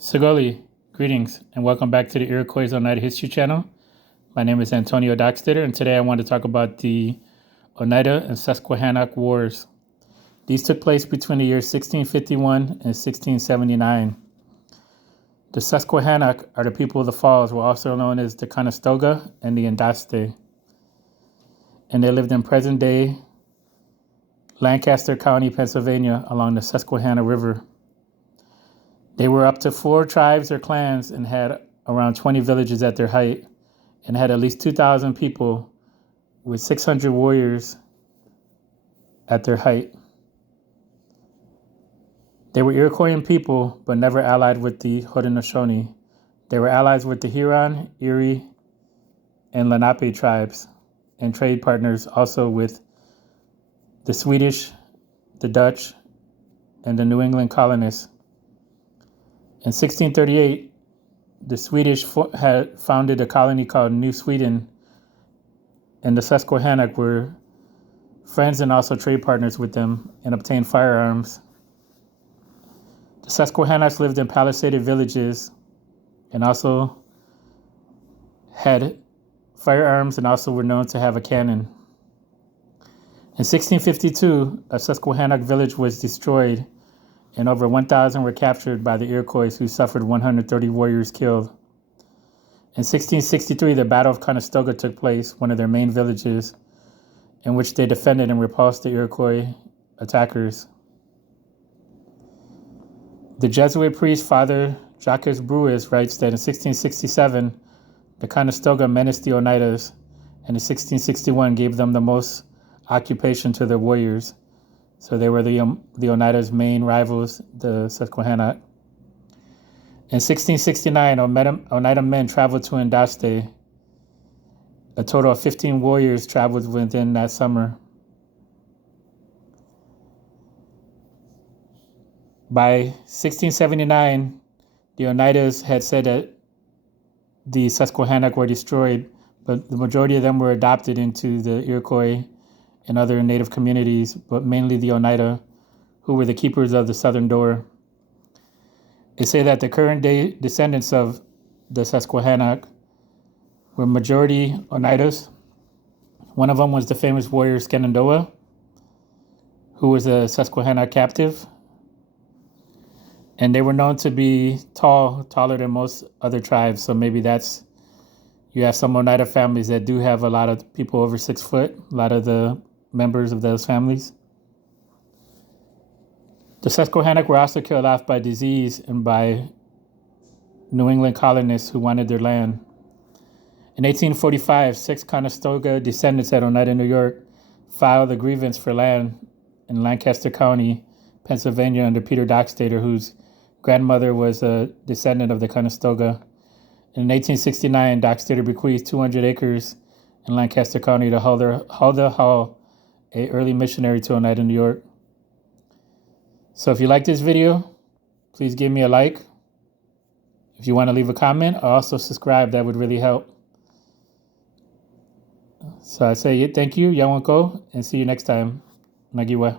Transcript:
Sagoli, greetings, and welcome back to the Iroquois Oneida History Channel. My name is Antonio Dockstader, and today I want to talk about the Oneida and Susquehannock Wars. These took place between the years 1651 and 1679. The Susquehannock, or the people of the Falls, were also known as the Conestoga and the Andaste, and they lived in present-day Lancaster County, Pennsylvania, along the Susquehanna River. They were up to 4 tribes or clans and had around 20 villages at their height, and had at least 2,000 people with 600 warriors at their height. They were Iroquoian people, but never allied with the Haudenosaunee. They were allies with the Huron, Erie, and Lenape tribes, and trade partners also with the Swedish, the Dutch, and the New England colonists. In 1638, the Swedish had founded a colony called New Sweden, and the Susquehannock were friends and also trade partners with them and obtained firearms. The Susquehannocks lived in palisaded villages and also had firearms and also were known to have a cannon. In 1652, a Susquehannock village was destroyed and over 1,000 were captured by the Iroquois, who suffered 130 warriors killed. In 1663, the Battle of Conestoga took place, one of their main villages, in which they defended and repulsed the Iroquois attackers. The Jesuit priest Father Jacques Bruis writes that in 1667, the Conestoga menaced the Oneidas, and in 1661 gave them the most occupation to their warriors. So they were the Oneida's main rivals, the Susquehannock. In 1669, Oneida men traveled to Andaste. A total of 15 warriors traveled within that summer. By 1679, the Oneidas had said that the Susquehannock were destroyed, but the majority of them were adopted into the Iroquois and other native communities, but mainly the Oneida, who were the keepers of the southern door. They say that the current day descendants of the Susquehannock were majority Oneidas. One of them was the famous warrior Shenandoah, who was a Susquehannock captive. And they were known to be taller than most other tribes. So maybe you have some Oneida families that do have a lot of people over 6 foot, a lot of the members of those families. The Susquehannock were also killed off by disease and by New England colonists who wanted their land. In 1845, 6 Conestoga descendants at Oneida, New York, filed a grievance for land in Lancaster County, Pennsylvania, under Peter Dockstader, whose grandmother was a descendant of the Conestoga. In 1869, Dockstader bequeathed 200 acres in Lancaster County to Huldah Hall, an early missionary to Oneida, New York. So if you like this video, please give me a like. If you want to leave a comment or also subscribe, that would really help. So I say thank you, Yawanko, and see you next time. Nagiwa.